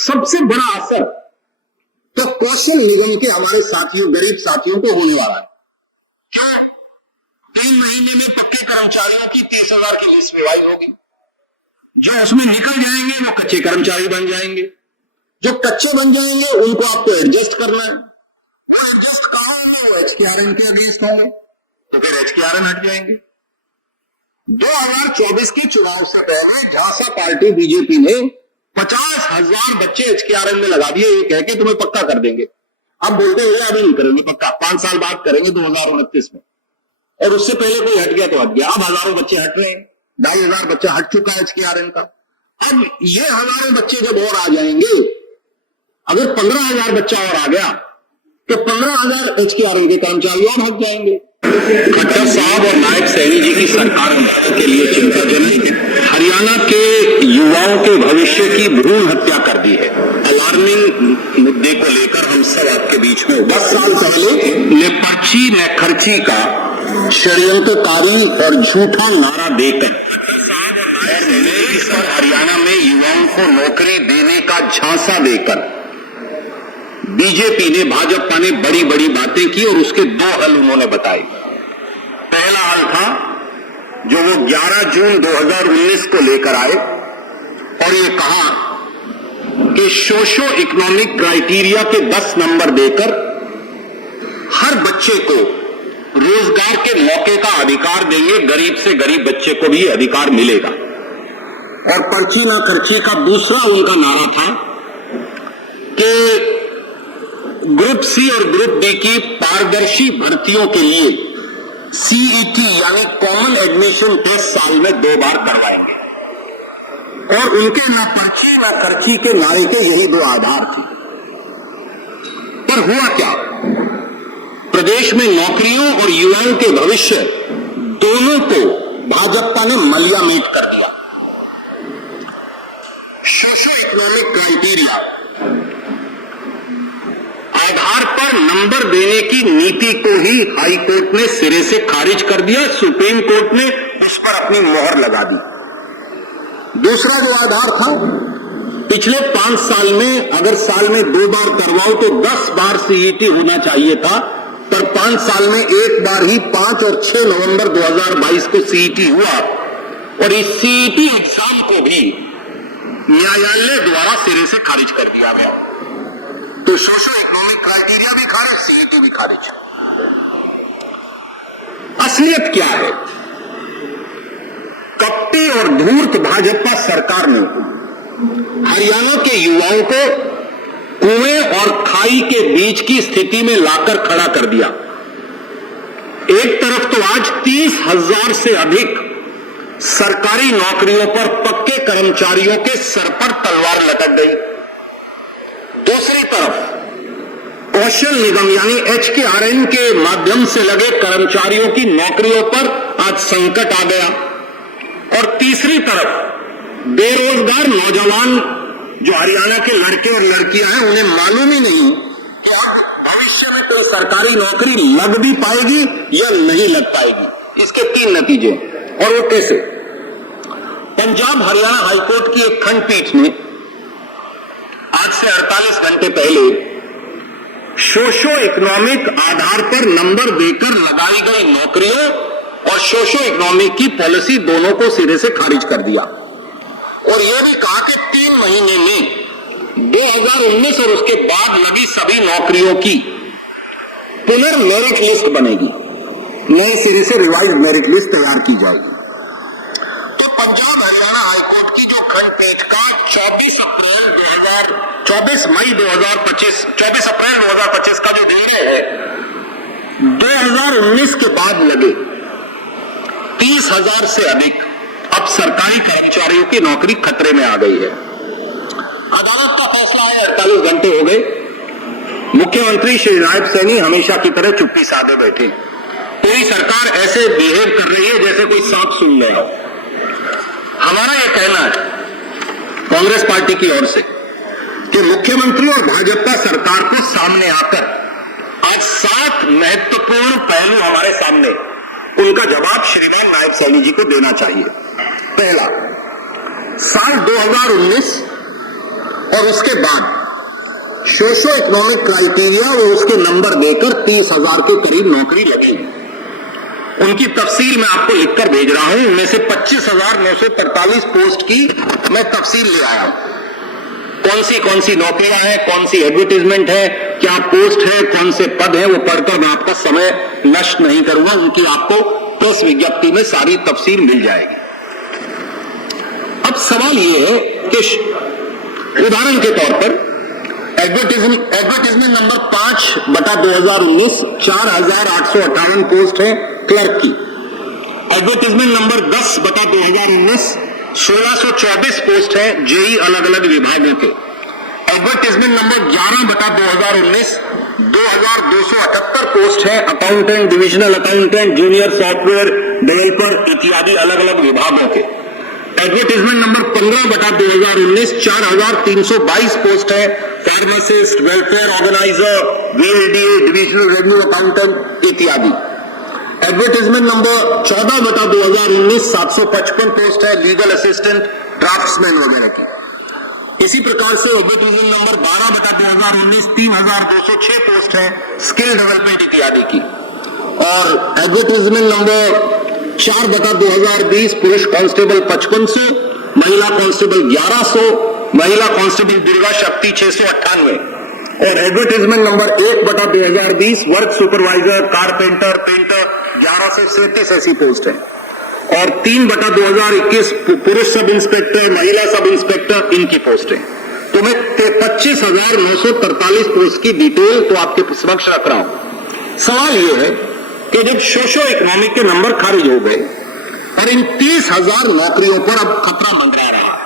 सबसे बड़ा असर तो कौशल निगम के हमारे साथियों, गरीब साथियों को होने वाला है। क्या 3 महीने में पक्के कर्मचारियों की 30,000 की लिस्ट रिवाइज होगी। जो उसमें निकल जाएंगे वो कच्चे कर्मचारी बन जाएंगे, जो कच्चे बन जाएंगे उनको आपको एडजस्ट करना है। वो एडजस्ट कहां होंगे? वो HKRN के अगेंस्ट होंगे, तो फिर HKRN हट जाएंगे। 2024 के चुनाव से पहले झांसा पार्टी बीजेपी ने 50,000 बच्चे HKRN में लगा दिए, ये कह के तुम्हें पक्का कर देंगे। अब बोलते हैं अभी नहीं करेंगे पक्का, 5 साल बाद करेंगे 2029 में। और उससे पहले कोई हट गया तो हट गया। अब हजारों बच्चे हट रहे हैं, 2,500 बच्चा हट चुका है HKRN का। अब ये हजारों बच्चे जब और आ जाएंगे, अगर 15,000 बच्चा और आ गया तो 15,000 HKRN के कर्मचारी और हट जाएंगे। खट्टर साहब और नायब सैनी जी की सरकार के लिए चिंताजनक है। हरियाणा के युवाओं के भविष्य की भ्रूण हत्या कर दी है। अलार्मिंग मुद्दे को लेकर हम सब आपके बीच में 10 साल पहले ने पर्ची न खर्ची का षड्यंत्रकारी और झूठा नारा देकर हरियाणा में युवाओं को नौकरी देने का झांसा देकर बीजेपी ने, भाजपा ने बड़ी बड़ी बातें की और उसके 2 हल उन्होंने बताए। पहला हल था जो वो 11 जून 2019 को लेकर आए और ये कहा कि सोशो इकोनॉमिक क्राइटेरिया के 10 नंबर देकर हर बच्चे को रोजगार के मौके का अधिकार देंगे, गरीब से गरीब बच्चे को भी अधिकार मिलेगा। और पर्ची ना खर्ची का दूसरा उनका नारा था कि ग्रुप सी और ग्रुप डी की पारदर्शी भर्तियों के लिए CET यानी कॉमन एडमिशन टेस्ट साल में 2 बार करवाएंगे। और उनके ना पर्ची ना खर्ची के नारे के यही 2 आधार थे। पर हुआ क्या? प्रदेश में नौकरियों और युवाओं के भविष्य दोनों को भाजपा ने मलियामेट कर दिया। सोशो इकोनॉमिक क्राइटेरिया आधार पर नंबर देने की नीति को ही हाई कोर्ट ने सिरे से खारिज कर दिया। सुप्रीम कोर्ट ने उस पर अपनी मोहर लगा दी। दूसरा जो आधार था, पिछले 5 साल में अगर साल में 2 बार करवाओ तो 10 बार CET होना चाहिए था, पर 5 साल में 1 बार ही 5 और 6 नवंबर 2022 को CET हुआ और इस CET एग्जाम को भी न्यायालय द्वारा सिरे से खारिज कर दिया गया। तो सोशो इकोनॉमिक क्राइटेरिया भी खारिज, CET भी खारिज। असलियत क्या है? कपटी और धूर्त भाजपा सरकार ने हरियाणा के युवाओं को कुएं और खाई के बीच की स्थिति में लाकर खड़ा कर दिया। एक तरफ तो आज 30,000 से अधिक सरकारी नौकरियों पर पक्के कर्मचारियों के सर पर तलवार लटक गई। दूसरी तरफ कौशल निगम यानी HKRN के माध्यम से लगे कर्मचारियों की नौकरियों पर आज संकट आ गया। और तीसरी तरफ बेरोजगार नौजवान जो हरियाणा के लड़के और लड़कियां हैं, उन्हें मालूम ही नहीं कि अब भविष्य में कोई सरकारी नौकरी लग भी पाएगी या नहीं लग पाएगी। इसके 3 नतीजे, और वो कैसे? पंजाब हरियाणा हाईकोर्ट की एक खंडपीठ ने आज से 48 घंटे पहले सोशो इकोनॉमिक आधार पर नंबर देकर लगाई गई नौकरियों और सोशो इकोनॉमिक की पॉलिसी दोनों को सिरे से खारिज कर दिया। और यह भी कहा कि 3 महीने में 2019 और उसके बाद लगी सभी नौकरियों की पुनर्मेरिट लिस्ट बनेगी, नए सिरे से रिवाइज मेरिट लिस्ट तैयार की जाएगी। तो पंजाब हरियाणा हाईकोर्ट की जो खंडपीठ का 24 मई 2025 24 अप्रैल 2025 का जो निर्णय है, 2019 के बाद लगे 30,000 से अधिक अब सरकारी कर्मचारियों की नौकरी खतरे में आ गई है। अदालत का फैसला है, 48 घंटे हो गए। मुख्यमंत्री श्री नायब सैनी हमेशा की तरह चुप्पी साधे बैठे। पूरी सरकार ऐसे बिहेव कर रही है जैसे कोई सांप सुन ले। हमारा यह कहना है कांग्रेस पार्टी की ओर से कि मुख्यमंत्री और भाजपा सरकार को सामने आकर आज 7 महत्वपूर्ण पहलू हमारे सामने, उनका जवाब श्रीमान नायब सैनी जी को देना चाहिए। पहला, साल 2019 और उसके बाद सोशो इकोनॉमिक क्राइटेरिया वो उसके नंबर देकर 30,000 के करीब नौकरी लगेगी। उनकी तफसील मैं आपको लिखकर भेज रहा हूं। उनमें से 25,943 पोस्ट की मैं तफसील ले आया हूं। कौन सी नौकरियां हैं, कौन सी एडवर्टाइजमेंट है, क्या पोस्ट है, कौन से पद है, वो पढ़कर मैं आपका समय नष्ट नहीं करूंगा। उनकी आपको प्रेस विज्ञप्ति में सारी तफसील मिल जाएगी। अब सवाल ये है कि उदाहरण के तौर पर एडवर्टाइजमेंट नंबर 5/2019 4,858 पोस्ट है क्लर्क की। एडवर्टाइजमेंट नंबर 10/2019 1,624 पोस्ट है जेई अलग अलग विभागों के। एडवर्टाइजमेंट नंबर 11/2019 2,278 पोस्ट है accountant, divisional accountant, junior software developer इत्यादि अलग अलग विभागों के। एडवर्टाइजमेंट नंबर 15/2019 4,322 पोस्ट है pharmacist, welfare organiser, VLDA, divisional revenue accountant इत्यादि। एडवर्टाइजमेंट नंबर 14/2019 755 पोस्ट है लीगल असिस्टेंट, ड्राफ्ट्समैन वगैरह की। इसी प्रकार से एडवर्टाइजमेंट नंबर 12/2019 3,206 पोस्ट है स्किल डेवलपमेंट इत्यादि की। और एडवर्टाइजमेंट नंबर 4/2020 पुरुष कांस्टेबल 5500, महिला कांस्टेबल 1100, महिला कांस्टेबल दुर्गा शक्ति 698। और advertisement number 1/2020 work supervisor, carpenter, painter 1137 ऐसी पोस्ट है। और 3/2021 पुरुष सब इंस्पेक्टर, महिला सब इंस्पेक्टर इनकी पोस्ट है। तो मैं 25,943 पोस्ट की डिटेल तो आपके समक्ष रख रहा हूं। सवाल यह है कि जब सोशो इकोनॉमिक के नंबर खारिज हो गए और इन 30,000 नौकरियों पर अब खतरा मंडरा रहा है,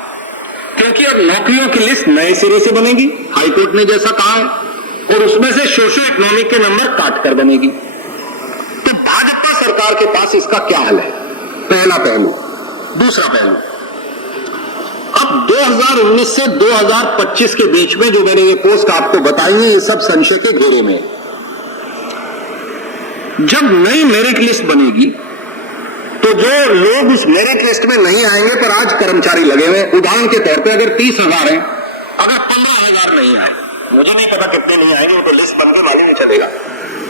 क्योंकि अब नौकरियों की लिस्ट नए सिरे से बनेगी, हाईकोर्ट ने जैसा कहा है, और उसमें से सोशो इकोनॉमिक के नंबर काट कर बनेगी। तो भाजपा सरकार के पास इसका क्या हल है? पहला पहलू। दूसरा पहलू, अब 2019 से 2025 के बीच में जो मैंने ये पोस्ट आपको बताई है, ये सब संशय के घेरे में है। जब नई मेरिट लिस्ट बनेगी तो जो लोग उस मेरिट लिस्ट में नहीं आएंगे पर आज कर्मचारी लगे हुए, उदाहरण के तौर पे अगर 30,000 हैं, अगर 15,000 नहीं आए, मुझे नहीं पता कितने नहीं आएंगे, वो तो लिस्ट बनकर मालूम नहीं चलेगा,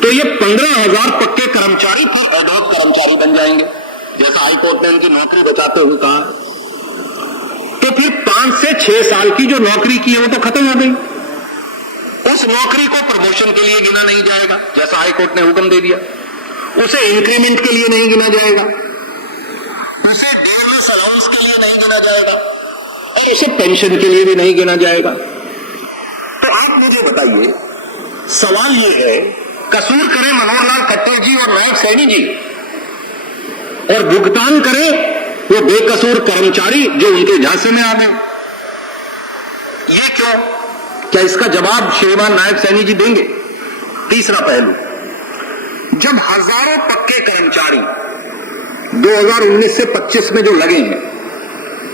तो ये 15,000 पक्के कर्मचारी फिर एडहॉक कर्मचारी बन जाएंगे, जैसा हाईकोर्ट ने उनकी नौकरी बचाते हुए कहा। तो फिर 5 से 6 साल की जो नौकरी की है वो तो खत्म हो गई। उस नौकरी को प्रमोशन के लिए गिना नहीं जाएगा, जैसा हाईकोर्ट ने हुक्म दे दिया। उसे इंक्रीमेंट के लिए नहीं गिना जाएगा, उसे बोनस अलाउंस के लिए नहीं गिना जाएगा, और उसे पेंशन के लिए भी नहीं गिना जाएगा। तो आप मुझे बताइए, सवाल यह है, कसूर करें मनोहर लाल खट्टर जी और नायब सैनी जी, और भुगतान करें वो बेकसूर कर्मचारी जो उनके झांसे में आ गए। ये क्यों? क्या इसका जवाब श्रीमान नायब सैनी जी देंगे? तीसरा पहलू, जब हजारों पक्के कर्मचारी 2019 से 25 में जो लगे हैं,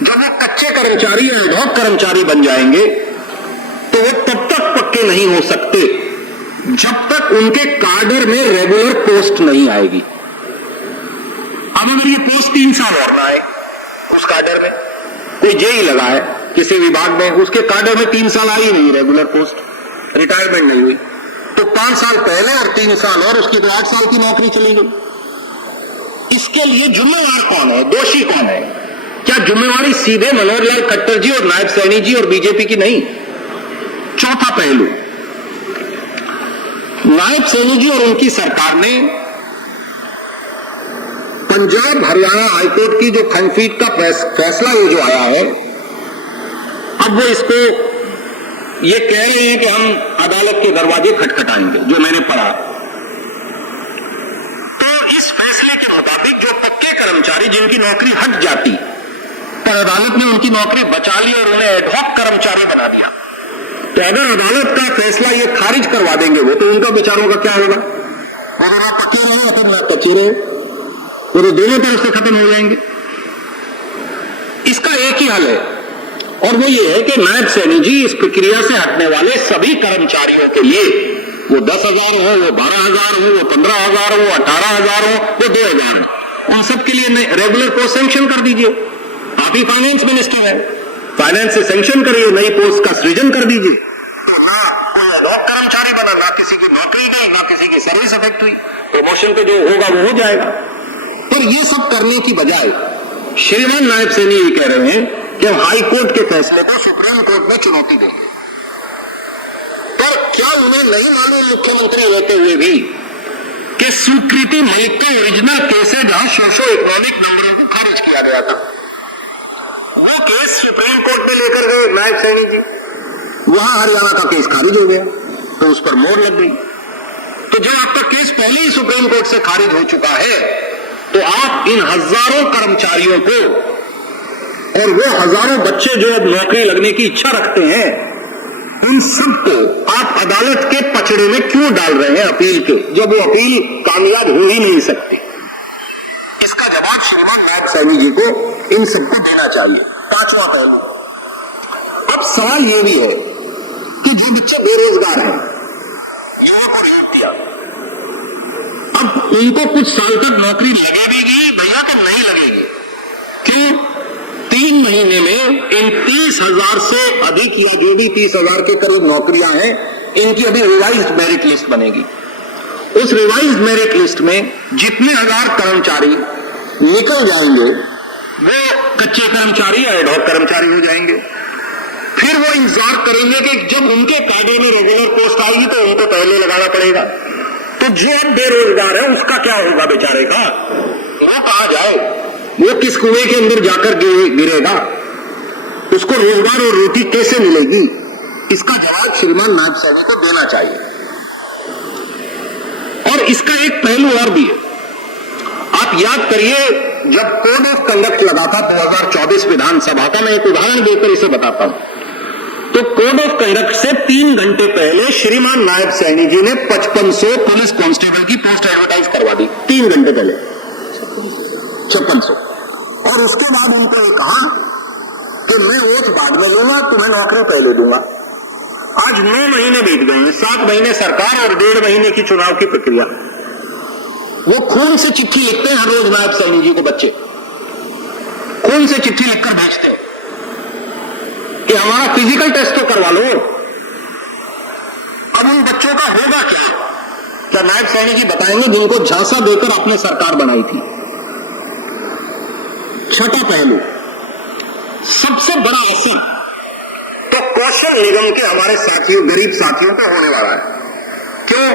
जब वो कच्चे कर्मचारी या एडहॉक कर्मचारी बन जाएंगे तो वो तब तक पक्के नहीं हो सकते जब तक उनके कार्डर में रेगुलर पोस्ट नहीं आएगी। अब अगर ये पोस्ट 3 साल और ना आए, उस कार्डर में कोई जेई लगा है किसी विभाग में, उसके कार्डर में 3 साल आई नहीं रेगुलर पोस्ट, रिटायरमेंट नहीं हुई, तो 5 साल पहले और 3 साल और उसकी तो 8 साल की नौकरी चली गई। इसके लिए जिम्मेवार कौन है, दोषी कौन है? क्या जिम्मेवारी सीधे मनोहर लाल खट्टर जी और नायब सैनी जी और बीजेपी की नहीं? चौथा पहलू, नायब सैनी जी और उनकी सरकार ने पंजाब हरियाणा हाईकोर्ट की जो खंडपीठ का फैसला वो जो आया है, अब वो इसको ये कह रहे हैं कि हम अदालत के दरवाजे खटखटाएंगे, जो मैंने पढ़ा। तो इस फैसले के मुताबिक जो पक्के कर्मचारी जिनकी नौकरी हट जाती, पर अदालत ने उनकी नौकरी बचा ली और उन्हें एडहॉक कर्मचारी बना दिया, तो अगर अदालत का फैसला ये खारिज करवा देंगे वो, तो उनका बेचारों का क्या होगा? अगर ना पक्के रहे या फिर ना कच्चे रहे, वो तो दोनों तरफ से खत्म हो जाएंगे। इसका एक ही हल है, और वो ये है कि नायब सैनी जी इस प्रक्रिया से हटने वाले सभी कर्मचारियों के लिए, वो 10,000 हो, वो 12,000 हो, वो 15,000 हो, 18,000 हो, वो 2,000 हो, उन सब के लिए रेगुलर पोस्ट सैंक्शन कर दीजिए। आप ही फाइनेंस मिनिस्टर है, फाइनेंस से सैंक्शन करिए, नई पोस्ट का सृजन कर दीजिए। तो ना कोई एडहॉक कर्मचारी बना, ना किसी की नौकरी गई, ना किसी की सर्विस अफेक्ट हुई, प्रमोशन पे जो होगा वो हो जाएगा। पर ये सब करने की बजाय श्रीमान नायब सैनी ये कह रहे हैं कि हम हाई कोर्ट के फैसले को सुप्रीम कोर्ट में चुनौती देंगे। पर क्या उन्हें नहीं मालूम मुख्यमंत्री होते हुए भी कि सुकृति मलिक का ओरिजिनल केस है जहां सोशो इकोनॉमिक नंबरों को खारिज किया गया था, वो केस सुप्रीम कोर्ट में लेकर गए नायब सैनी जी, वहां हरियाणा का केस खारिज हो गया, तो उस पर मोहर लग गई। तो जो आपका केस पहले ही सुप्रीम कोर्ट से खारिज हो चुका है, तो आप इन हजारों कर्मचारियों को और वो हजारों बच्चे जो अब नौकरी लगने की इच्छा रखते हैं, उन सबको आप अदालत के पचड़े में क्यों डाल रहे हैं अपील के, जब वो अपील कामयाब हो ही नहीं सकती? इसका जवाब श्रीमान नायब सैनी जी को इन सबको देना चाहिए। पांचवा पहलू, अब सवाल ये भी है कि जो बच्चे बेरोजगार हैं, युवक और युवतियां, अब उनको कुछ साल तक नौकरी लगेगी भैया तो नहीं लगेगी। क्यों? 3 महीने में इन 30,000 से अधिक या जो भी 30,000 के करीब नौकरियां हैं, इनकी अभी रिवाइज्ड मेरिट लिस्ट बनेगी। उस रिवाइज्ड मेरिट लिस्ट में जितने हजार कर्मचारी निकल जाएंगे वो कच्चे कर्मचारी या एडहॉक कर्मचारी हो जाएंगे। फिर वो इंतजार करेंगे कि जब उनके कायदे में रेगुलर पोस्ट आएगी तो उनको पहले लगाना पड़ेगा। तो जो अब बेरोजगार है उसका क्या होगा बेचारे का? वो कहां जाए? वो किस कुएं के अंदर जाकर गिरेगा? उसको रोजगार और रोटी कैसे मिलेगी? इसका जवाब श्रीमान नायब सैनी को देना चाहिए। और इसका एक पहलू और भी है, आप याद करिए जब कोड ऑफ कंडक्ट लगा था 2024 विधानसभा का, मैं एक उदाहरण देकर इसे बताता हूं। तो कोड ऑफ कंडक्ट से 3 घंटे पहले श्रीमान नायब सैनी जी ने 5500 पुलिस कांस्टेबल की पोस्ट एडवर्टाइज करवा दी। 3 घंटे पहले 5600। और उसके बाद उनको ये कहा कि मैं वोट बाद में लूंगा, तुम्हें नौकरी पहले दूंगा। आज 9 महीने बीत गए, 7 महीने सरकार और 1.5 महीने की चुनाव की प्रक्रिया। वो खून से चिट्ठी लिखते हैं हर रोज नायब सैनी जी को, बच्चे खून से चिट्ठी लिखकर भेजते हैं कि हमारा फिजिकल टेस्ट तो करवा लो। अब उन बच्चों का होगा क्या नायब सैनी जी बताएंगे, जिनको झांसा देकर आपने सरकार बनाई थी। छठा पहलू, सबसे बड़ा असर तो कौशल निगम के हमारे साथियों, गरीब साथियों को होने वाला है। क्यों?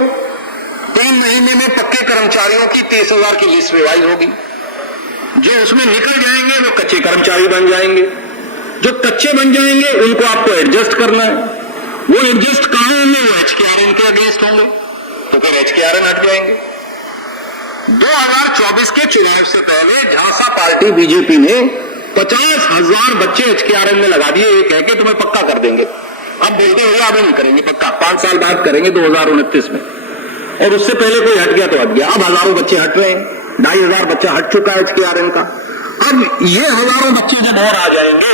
3 महीने में पक्के कर्मचारियों की 30,000 की लिस्ट रिवाइज होगी। जो उसमें निकल जाएंगे वो कच्चे कर्मचारी बन जाएंगे। जो कच्चे बन जाएंगे उनको आपको एडजस्ट करना है। वो एडजस्ट कहां होंगे? वो HKRN के अगेंस्ट होंगे, तो फिर HKRN हट जाएंगे। 2024 के चुनाव से पहले झांसा पार्टी बीजेपी ने 50,000 बच्चे HKRN में लगा दिए, ये कह के तुम्हें पक्का कर देंगे। अब बोलते हो अभी नहीं करेंगे पक्का, 5 साल बाद करेंगे 2029 में। और उससे पहले कोई हट गया तो हट गया। अब हजारों बच्चे हट रहे हैं, 2,500 बच्चा हट चुका है HKRN का। अब ये हजारों बच्चे जब और आ जाएंगे,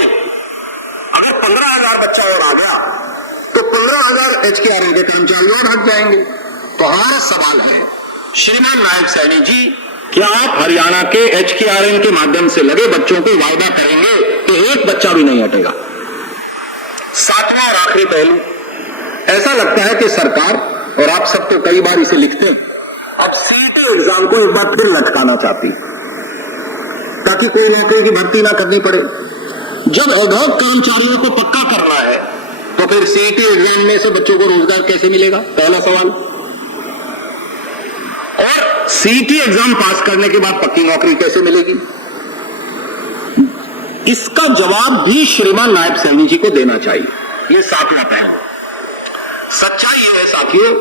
अगर 15,000 बच्चा और आ गया तो 15,000 HKRN के कर्मचारी और हट जाएंगे। तो हमारा सवाल है श्रीमान नायब सैनी जी, क्या आप हरियाणा के HKRN के माध्यम से लगे बच्चों को वायदा करेंगे कि एक बच्चा भी नहीं हटेगा? 7वां और आखिरी पहलू, ऐसा लगता है कि सरकार, और आप सब तो कई बार इसे लिखते हैं, अब CET एग्जाम को एक बार फिर लटकाना चाहती, ताकि कोई नौकरी की भर्ती ना करनी पड़े। जब एडहॉक कर्मचारियों को पक्का करना है तो फिर CET एग्जाम में से बच्चों को रोजगार कैसे मिलेगा? पहला सवाल। और CET एग्जाम पास करने के बाद पक्की नौकरी कैसे मिलेगी? इसका जवाब भी श्रीमान नायब सैनी जी को देना चाहिए। ये 7वां पहलू। सच्चाई है साथियों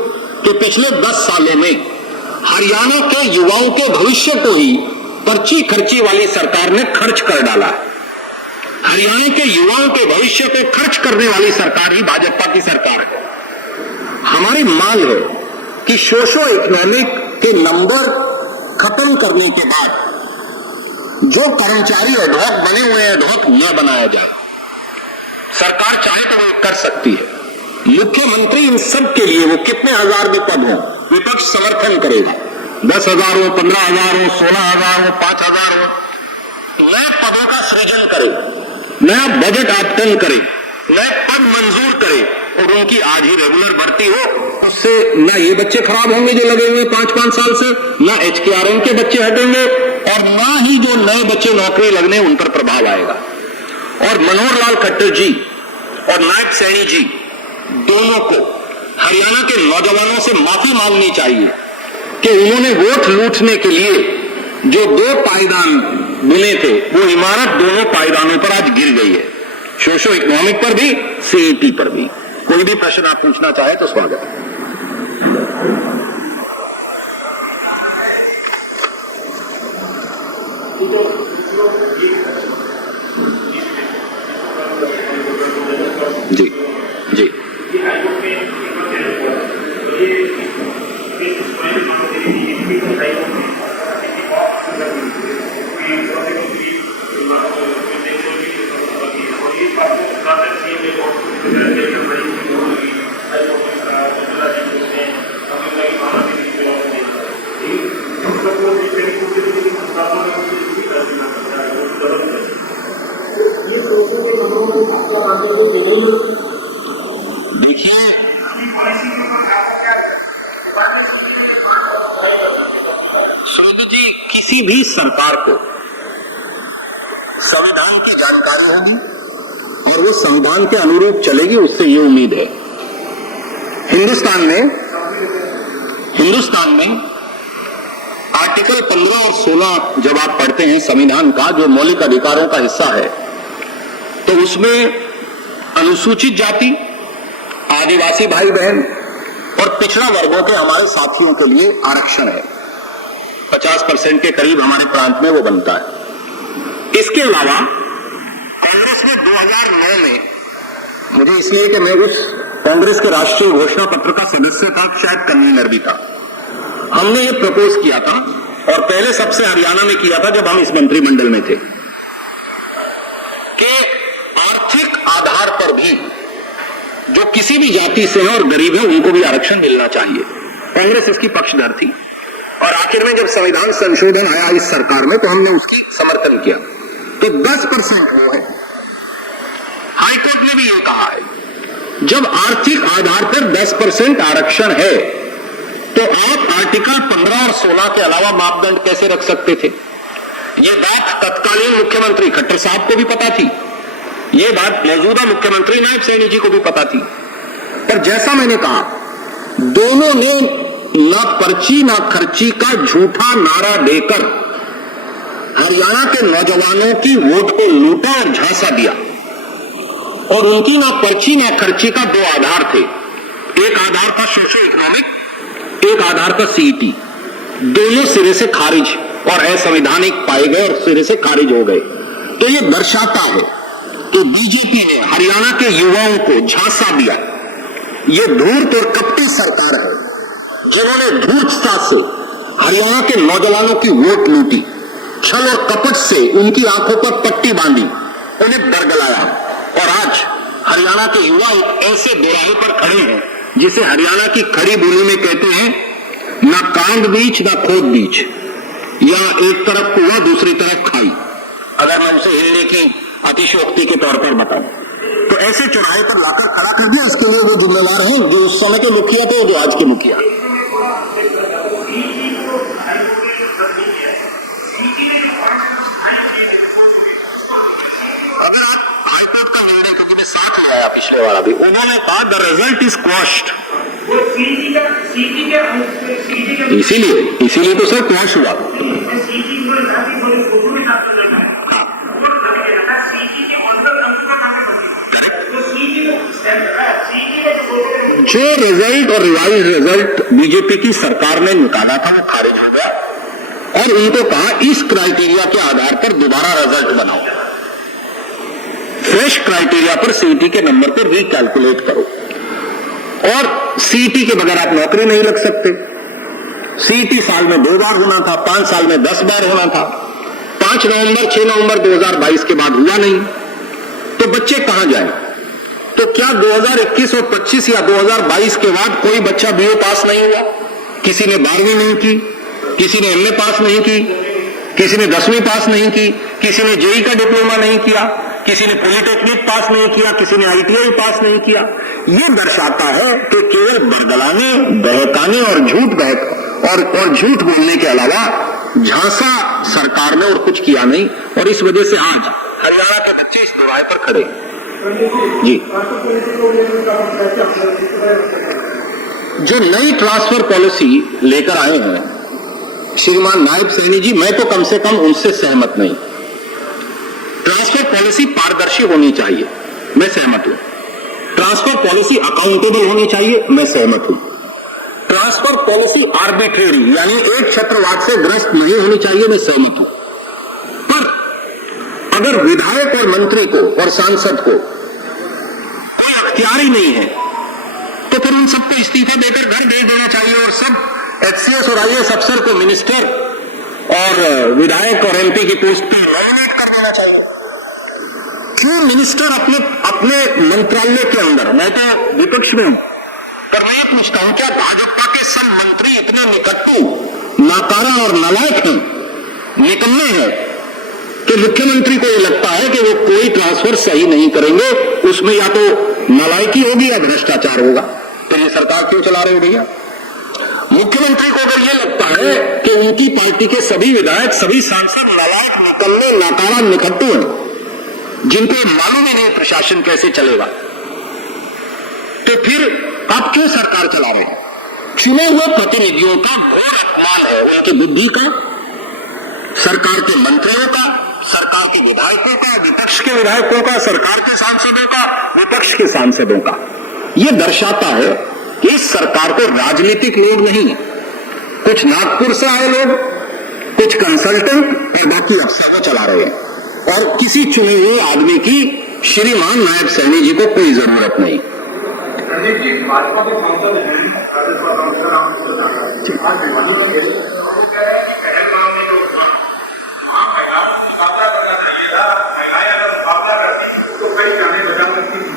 कि पिछले 10 सालों में हरियाणा के युवाओं के भविष्य को ही पर्ची खर्ची वाली सरकार ने खर्च कर डाला है। हरियाणा के युवाओं के भविष्य को खर्च करने वाली सरकार ही भाजपा की सरकार है। हमारी मांग है कि सोशो इकोनॉमिक के नंबर खत्म करने के बाद जो कर्मचारी एडहॉक बने हुए हैं, एडहॉक न बनाया जाए। सरकार चाहे तो वो कर सकती है। मुख्यमंत्री इन सब के लिए, वो कितने हजार भी पद हो, विपक्ष समर्थन करेगा। 10,000 हो, 15,000 हो, 16,000 हो, 5,000 हो, नए पदों का सृजन करे। नया बजट आवंटन करे, नए पद मंजूर करे और उनकी आज ही रेगुलर भर्ती हो, उससे ना ये बच्चे खराब होंगे जो लगे हुए 5-5 साल से, ना HKRM के बच्चे हटेंगे और ना ही जो नए बच्चे नौकरी लगने उन पर प्रभाव आएगा। और मनोहर लाल खट्टर जी और नायब सैनी जी दोनों को हरियाणा के नौजवानों से माफी मांगनी चाहिए कि उन्होंने वोट लूटने के लिए जो 2 पायदान बुने थे वो इमारत दोनों पायदानों पर आज गिर गई है, सोशो इकोनॉमिक पर भी, CET पर भी। कोई भी प्रश्न आप पूछना चाहे तो स्वागत है। जी जी देखिए, सुरेंद्र जी, किसी भी सरकार को संविधान की जानकारी होगी और वो संविधान के अनुरूप चलेगी, उससे ये उम्मीद है। हिंदुस्तान में आर्टिकल 15 और 16 जब आप पढ़ते हैं संविधान का, जो मौलिक अधिकारों का हिस्सा है, तो उसमें अनुसूचित जाति, आदिवासी भाई बहन और पिछड़ा वर्गों के हमारे साथियों के लिए आरक्षण है। 50% के करीब हमारे प्रांत में वो बनता है। इसके अलावा कांग्रेस ने 2009 में, मुझे इसलिए कि मैं उस कांग्रेस के राष्ट्रीय घोषणा पत्र का सदस्य था, शायद कन्वीनर भी था, हमने ये प्रपोज किया था और पहले सबसे हरियाणा में किया था जब हम इस मंत्रिमंडल में थे, कि आर्थिक आधार पर भी जो किसी भी जाति से है और गरीब है उनको भी आरक्षण मिलना चाहिए। कांग्रेस इसकी पक्षधर थी और आखिर में जब संविधान संशोधन आया इस सरकार में तो हमने उसकी समर्थन किया। तो 10% वो है। हाईकोर्ट ने भी ये कहा है, जब आर्थिक आधार पर 10% आरक्षण है तो आप आर्टिकल 15 और 16 के अलावा मापदंड कैसे रख सकते थे? ये बात तत्कालीन मुख्यमंत्री खट्टर साहब को भी पता थी, ये बात मौजूदा मुख्यमंत्री नायब सैनी जी को भी पता थी। पर जैसा मैंने कहा, दोनों ने ना पर्ची ना खर्ची का झूठा नारा देकर हरियाणा के नौजवानों की वोट को लूटा और झांसा दिया। और उनकी ना पर्ची ना खर्ची का 2 आधार थे, एक आधार था सोशो इकोनॉमिक, एक आधार था CET। दोनों सिरे से खारिज और असंवैधानिक पाए गए और सिरे से खारिज हो गए। तो ये दर्शाता है कि बीजेपी ने हरियाणा के युवाओं को झांसा दिया। ये धूर्त और कपटी सरकार है जिन्होंने धूर्तता से हरियाणा के नौजवानों की वोट लूटी, छल और कपट से उनकी आंखों पर पट्टी बांधी, उन्हें बरगलाया और आज हरियाणा के युवा एक ऐसे दोराहे पर खड़े हैं जिसे हरियाणा की खड़ी बोली में कहते हैं, ना कांड बीच ना खोद बीच, या एक तरफ कुआं दूसरी तरफ खाई, अगर मैं उसे हिंदी की अतिशयोक्ति के तौर पर बताऊं तो ऐसे चौराहे पर लाकर खड़ा कर दिया। इसके लिए वो जिम्मेदार हैं जो उस समय के मुखिया थे, जो आज के मुखिया। अगर आप हाईकोर्ट का निर्णय, क्योंकि मैं साथ ले आया पिछले वाला भी, उन्होंने कहा द रिजल्ट इज क्वॉश्ड, इसीलिए तो सर क्वॉश हुआ। जो रिजल्ट और रिवाइज रिजल्ट बीजेपी की सरकार ने निकाला था वो खारिज हो गया और उनको कहा इस क्राइटेरिया के आधार पर दोबारा रिजल्ट बनाओ, फ्रेश क्राइटेरिया पर CET के नंबर पर रिकैलकुलेट करो। और CET के बगैर आप नौकरी नहीं लग सकते। CET साल में 2 बार होना था, 5 साल में 10 बार होना था। 5 नवंबर 6 नवंबर 2022 के बाद हुआ नहीं, तो बच्चे कहां जाएं? तो क्या 2021 और 25 या 2022 के बाद कोई बच्चा BA पास नहीं हुआ? किसी ने 12वीं नहीं की, किसी ने MA पास नहीं की, किसी ने 10वीं पास नहीं की, किसी ने JEE का डिप्लोमा नहीं किया, किसी ने पॉलिटेक्निक पास नहीं किया, किसी ने ITI पास नहीं किया। ये दर्शाता है कि केवल बरगलाने, बहकाने और झूठ बोलने के अलावा झांसा सरकार ने और कुछ किया नहीं, और इस वजह से आज हरियाणा के बच्चे इस दुराए पर खड़े जी। जो नई ट्रांसफर पॉलिसी लेकर आए हैं श्रीमान नायब सैनी जी, मैं तो कम से कम उनसे सहमत नहीं। ट्रांसफर पॉलिसी पारदर्शी होनी चाहिए, मैं सहमत हूं। ट्रांसफर पॉलिसी अकाउंटेबल होनी चाहिए, मैं सहमत हूं। ट्रांसफर पॉलिसी आर्बिट्रेरी यानी एक छत्रवाद से ग्रस्त नहीं होनी चाहिए, मैं सहमत हूं। पर अगर विधायक और मंत्री को और सांसद को कोई अख्तियार ही नहीं है तो फिर उन सबको इस्तीफा देकर घर भेज देना चाहिए और सब HCS और IAS अफसर को मिनिस्टर और विधायक और MP की पोस्ट पर नॉमिनेट कर देना चाहिए। क्यों मिनिस्टर अपने मंत्रालय के अंदर, मैं तो विपक्ष में हूं पर मैं पूछता हूं, क्या भाजपा के सब मंत्री इतने निकट्टू, नाकारा और नालायक हैं, निकम्मे हैं कि मुख्यमंत्री को यह लगता है कि वो कोई ट्रांसफर सही नहीं करेंगे, उसमें या तो नालायकी होगी या भ्रष्टाचार होगा, तो ये सरकार क्यों चला रहे हो भैया? मुख्यमंत्री को अगर यह लगता है कि उनकी पार्टी के सभी विधायक, सभी सांसद नालायक, निकम्मे, नाकारा, निकट्टू हैं, जिनको मालूम ही नहीं प्रशासन कैसे चलेगा, तो फिर आप क्यों सरकार चला रहे हैं? चुने हुए प्रतिनिधियों का घोर अपमान है, उनकी बुद्धि का, सरकार के मंत्रियों का, सरकार के विधायकों का, विपक्ष के विधायकों का, सरकार के सांसदों का, विपक्ष के सांसदों का। यह दर्शाता है कि इस सरकार को राजनीतिक लोग नहीं है, कुछ नागपुर से आए लोग, कुछ कंसल्टेंट और बाकी अफसर को चला रहे हैं, और किसी चुने हुए आदमी की श्रीमान नायब सैनी जी को कोई जरूरत नहीं। भाजपा के सांसद हैं, आज भिवानी में गए, वो कह रहे हैं कि पहलगाम में जो वहां पहलगाम को मुकाबला करना चाहिए था, महिलाएं अगर मुकाबला करती तो कई जाने बचा सकती थी।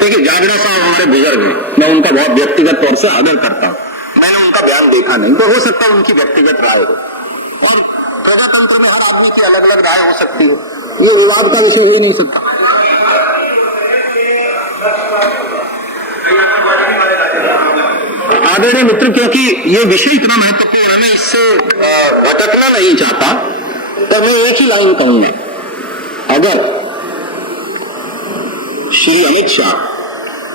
देखिए, जागड़ा साहब हमारे बुजुर्ग हैं, मैं उनका बहुत व्यक्तिगत तौर से आदर करता हूं। मैंने उनका बयान देखा नहीं, तो हो सकता है उनकी व्यक्तिगत राय हो, और प्रजातंत्र में हर आदमी की अलग अलग राय हो सकती है, ये विवाद का विषय हो ही नहीं सकता। आदरणीय मित्र, क्योंकि ये विषय इतना महत्वपूर्ण है, मैं इससे भटकना नहीं चाहता, तो मैं एक ही लाइन कहूंगा। अगर श्री अमित शाह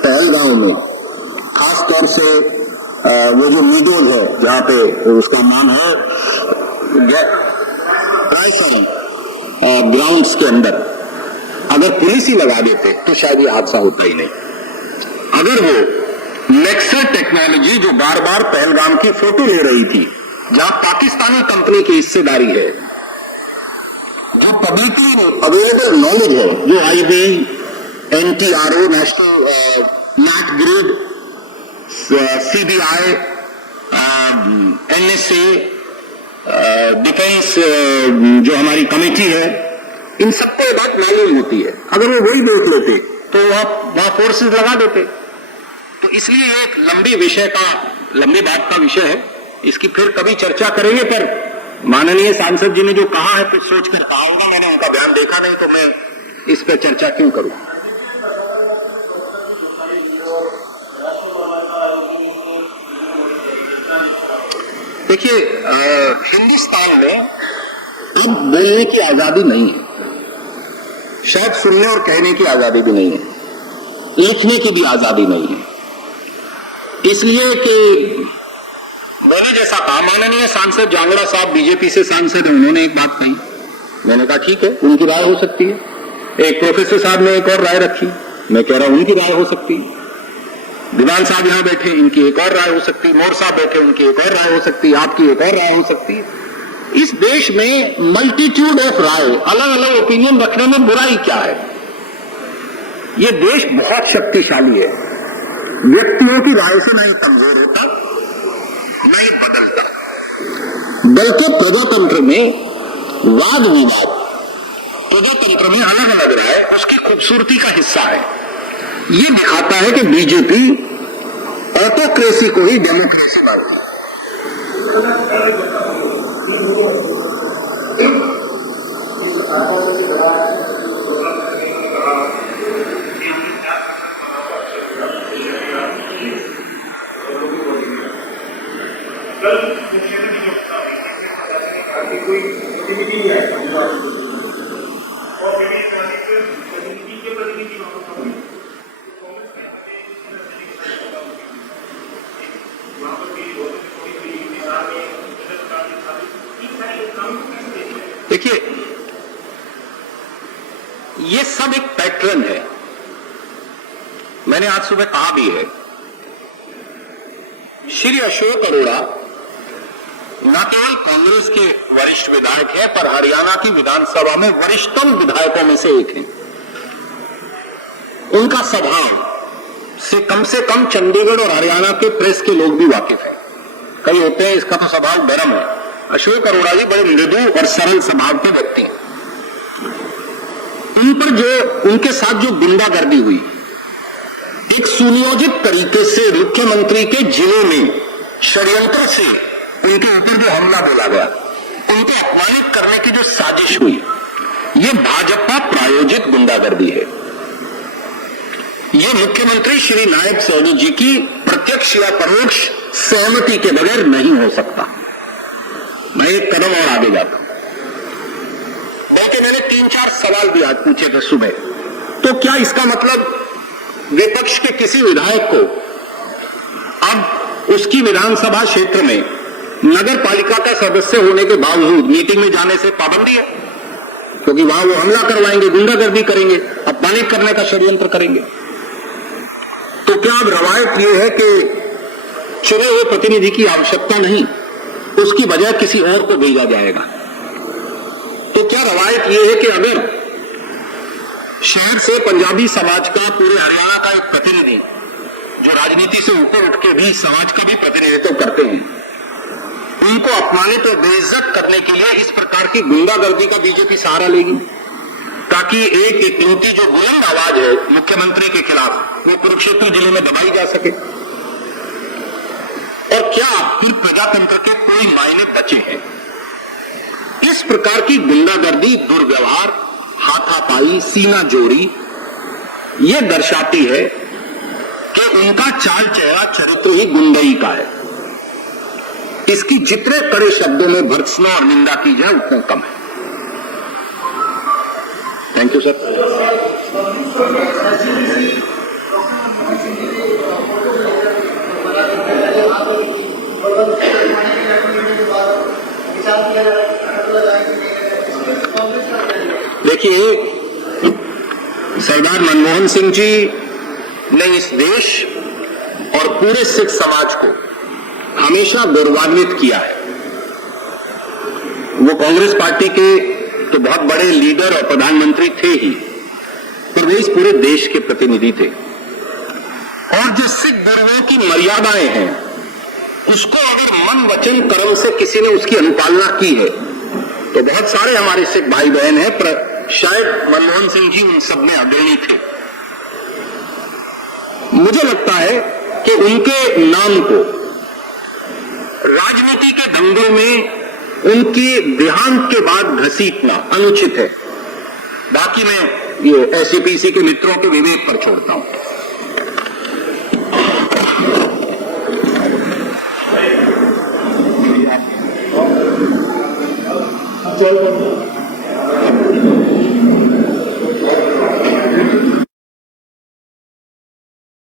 पहलगांव में, खास तौर से वो जो मीडोज है जहां पे उसका नाम है रायसन ग्राउंड्स के अंदर, अगर पुलिस ही लगा देते तो शायद ये हादसा होता ही नहीं। अगर वो नेक्सर टेक्नोलॉजी जो बार बार पहलगाम की फोटो ले रही थी, जहां पाकिस्तानी कंपनी की हिस्सेदारी है, जो पब्लिकली अवेलेबल नॉलेज है, जो IB, NTRO, national net grid, CBI, NSA, defence जो हमारी कमेटी है, इन सबको ये बात मालूम होती है। अगर वो वही देख लेते तो वहां फोर्सेस लगा देते। तो इसलिए एक लंबी बात का विषय है, इसकी फिर कभी चर्चा करेंगे। पर माननीय सांसद जी ने जो कहा है तो सोच कर कहा होगा, मैंने उनका बयान देखा नहीं, तो मैं इस पर चर्चा क्यों करूं। देखिए, हिंदुस्तान में अब बोलने की आजादी नहीं है, शायद सुनने और कहने की आजादी भी नहीं है, लिखने की भी आजादी नहीं है। इसलिए कि मैंने जैसा कहा, माननीय सांसद जांगड़ा साहब बीजेपी से सांसद हैं, उन्होंने एक बात कही, मैंने कहा ठीक है, उनकी राय हो सकती है। एक प्रोफेसर साहब ने एक और राय रखी, मैं कह रहा हूं उनकी राय हो सकती है। दीवान साहब यहां बैठे, इनकी एक और राय हो सकती है। मोर साहब बैठे, उनकी एक और राय हो सकती है। आपकी एक और राय हो सकती है। इस देश में मल्टीट्यूड ऑफ राय, अलग अलग ओपिनियन रखने में बुराई क्या है? यह देश बहुत शक्तिशाली है, व्यक्तियों की राय से नहीं कमजोर होता, नहीं बदलता, बल्कि प्रजातंत्र में वाद विवाद, प्रजातंत्र में अलग अलग राय उसकी खूबसूरती का हिस्सा है। ये दिखाता है कि बीजेपी ऑटोक्रेसी को ही डेमोक्रेसी मानती है। कल मुख्यमंत्री की घोषणा हुई कि कोई गतिविधि नहीं आएगा और विभिन्न प्रतिनिधि के प्रतिनिधि वहां पर कांग्रेस ने वहां पर भी थोड़ी किसान में देखिए, ये सब एक पैटर्न है। मैंने आज सुबह कहा भी है, श्री अशोक अरोड़ा न केवल कांग्रेस के वरिष्ठ विधायक हैं, पर हरियाणा की विधानसभा में वरिष्ठतम विधायकों में से एक हैं। उनका स्वभाव से कम चंडीगढ़ और हरियाणा के प्रेस के लोग भी वाकिफ हैं। कई होते हैं इसका तो स्वभाव गर्म है। अशोक अरोड़ा जी बड़े मृदु और सरल स्वभाव के व्यक्ति हैं। उन पर उनके साथ जो गुंडागर्दी हुई, एक सुनियोजित तरीके से मुख्यमंत्री के जिले में षड्यंत्र से उनके ऊपर जो हमला बोला गया, उनको अपमानित करने की जो साजिश हुई, ये भाजपा प्रायोजित गुंडागर्दी है। ये मुख्यमंत्री श्री नायब सैनी जी की प्रत्यक्ष या परोक्ष सहमति के बगैर नहीं हो सकता। मैं एक कदम और आगे जाता हूं। बल्कि मैंने 3-4 सवाल भी आज पूछे थे सुबह। तो क्या इसका मतलब विपक्ष के किसी विधायक को अब उसकी विधानसभा क्षेत्र में नगर पालिका का सदस्य होने के बावजूद मीटिंग में जाने से पाबंदी है? क्योंकि वहां वो हमला करवाएंगे, गुंडागर्दी करेंगे, अपमानित करने का षड्यंत्र करेंगे। तो क्या अब रवायत यह है कि चुने हुए प्रतिनिधि की आवश्यकता नहीं, उसकी बजाय किसी और को भेजा जाएगा? तो क्या रवायत यह है कि अगर शहर से पंजाबी समाज का, पूरे हरियाणा का एक प्रतिनिधि जो राजनीति से ऊपर उठ के भी समाज का भी प्रतिनिधित्व करते हैं, उनको अपमानित और बेइज्जत करने के लिए इस प्रकार की गुंडागर्दी का बीजेपी सहारा लेगी, ताकि एक इकलौती जो बुलंद आवाज है मुख्यमंत्री के खिलाफ, वो कुरुक्षेत्र जिले में दबाई जा सके? और क्या फिर प्रजातंत्र के कोई मायने बचे हैं? इस प्रकार की गुंडागर्दी, दुर्व्यवहार, हाथापाई, सीना जोड़ी, यह दर्शाती है कि उनका चाल चेहरा, चरित्र ही गुंडई का है। इसकी जितने कड़े शब्दों में भर्त्सना और निंदा की जाए उतना कम है। Thank you sir. देखिए, सरदार मनमोहन सिंह जी ने इस देश और पूरे सिख समाज को हमेशा गौरवान्वित किया है। वो कांग्रेस पार्टी के तो बहुत बड़े लीडर और प्रधानमंत्री थे ही, पर वे इस पूरे देश के प्रतिनिधि थे। और जो सिख गुरुओं की मर्यादाएं हैं, उसको अगर मन वचन कर्म से किसी ने उसकी अनुपालना की है, तो बहुत सारे हमारे सिख भाई बहन हैं, पर शायद मनमोहन सिंह जी उन सब में अग्रणी थे। मुझे लगता है कि उनके नाम को राजनीति के दंगल में उनके देहांत के बाद घसीटना अनुचित है। बाकी मैं ये एसईपीसी के मित्रों के विवेक पर छोड़ता हूं।